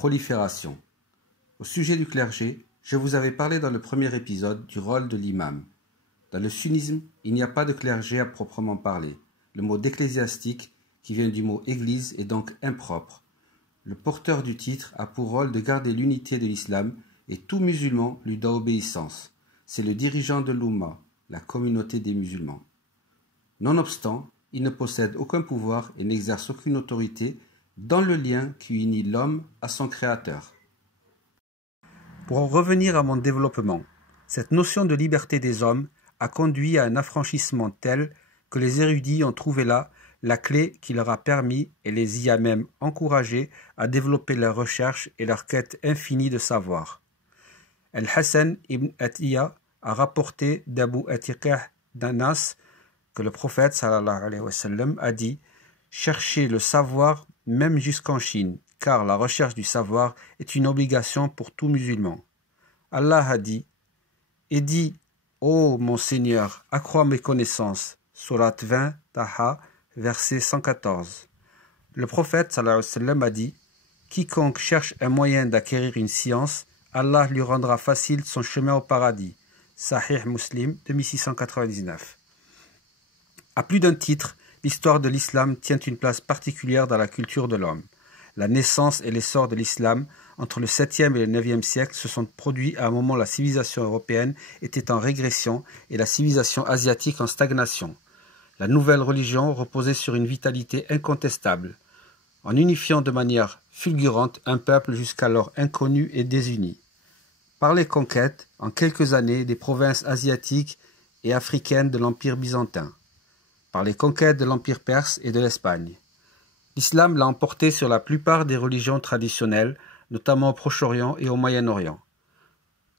prolifération. Au sujet du clergé, je vous avais parlé dans le premier épisode du rôle de l'imam. Dans le sunnisme, il n'y a pas de clergé à proprement parler. Le mot d'ecclésiastique, qui vient du mot église, est donc impropre. Le porteur du titre a pour rôle de garder l'unité de l'islam et tout musulman lui doit obéissance. C'est le dirigeant de l'Oumma, la communauté des musulmans. Nonobstant, il ne possède aucun pouvoir et n'exerce aucune autorité dans le lien qui unit l'homme à son créateur. Pour en revenir à mon développement, cette notion de liberté des hommes a conduit à un affranchissement tel que les érudits ont trouvé là la clé qui leur a permis et les y a même encouragés à développer leurs recherches et leur quête infinie de savoir. Al-Hassan ibn Atiyya a rapporté d'Abu Atiqah d'Anas que le prophète sallallahu alayhi wa sallam a dit « Cherchez le savoir même jusqu'en Chine, car la recherche du savoir est une obligation pour tout musulman. » Allah a dit « Et dit, ô mon Seigneur, accrois mes connaissances. » Surat 20, Taha, verset 114. Le prophète sallallahu alayhi wa sallam a dit « Quiconque cherche un moyen d'acquérir une science, Allah lui rendra facile son chemin au paradis. » Sahih Muslim 2699. À plus d'un titre, l'histoire de l'islam tient une place particulière dans la culture de l'homme. La naissance et l'essor de l'islam entre le 7e et le 9e siècle se sont produits à un moment où la civilisation européenne était en régression et la civilisation asiatique en stagnation. La nouvelle religion reposait sur une vitalité incontestable, en unifiant de manière fulgurante un peuple jusqu'alors inconnu et désuni. Par les conquêtes, en quelques années, des provinces asiatiques et africaines de l'Empire byzantin, par les conquêtes de l'Empire perse et de l'Espagne. L'islam l'a emporté sur la plupart des religions traditionnelles, notamment au Proche-Orient et au Moyen-Orient.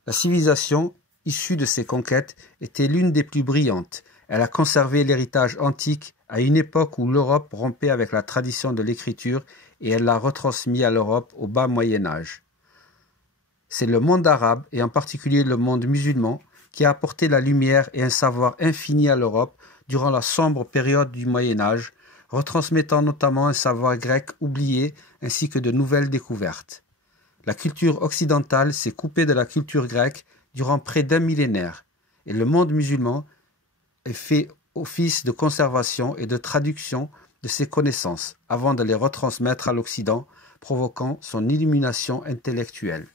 La civilisation issue de ces conquêtes était l'une des plus brillantes. Elle a conservé l'héritage antique à une époque où l'Europe rompait avec la tradition de l'écriture et elle l'a retransmis à l'Europe au bas Moyen-Âge. C'est le monde arabe, et en particulier le monde musulman, qui a apporté la lumière et un savoir infini à l'Europe durant la sombre période du Moyen-Âge, retransmettant notamment un savoir grec oublié ainsi que de nouvelles découvertes. La culture occidentale s'est coupée de la culture grecque durant près d'un millénaire, et le monde musulman a fait office de conservation et de traduction de ses connaissances avant de les retransmettre à l'Occident, provoquant son illumination intellectuelle.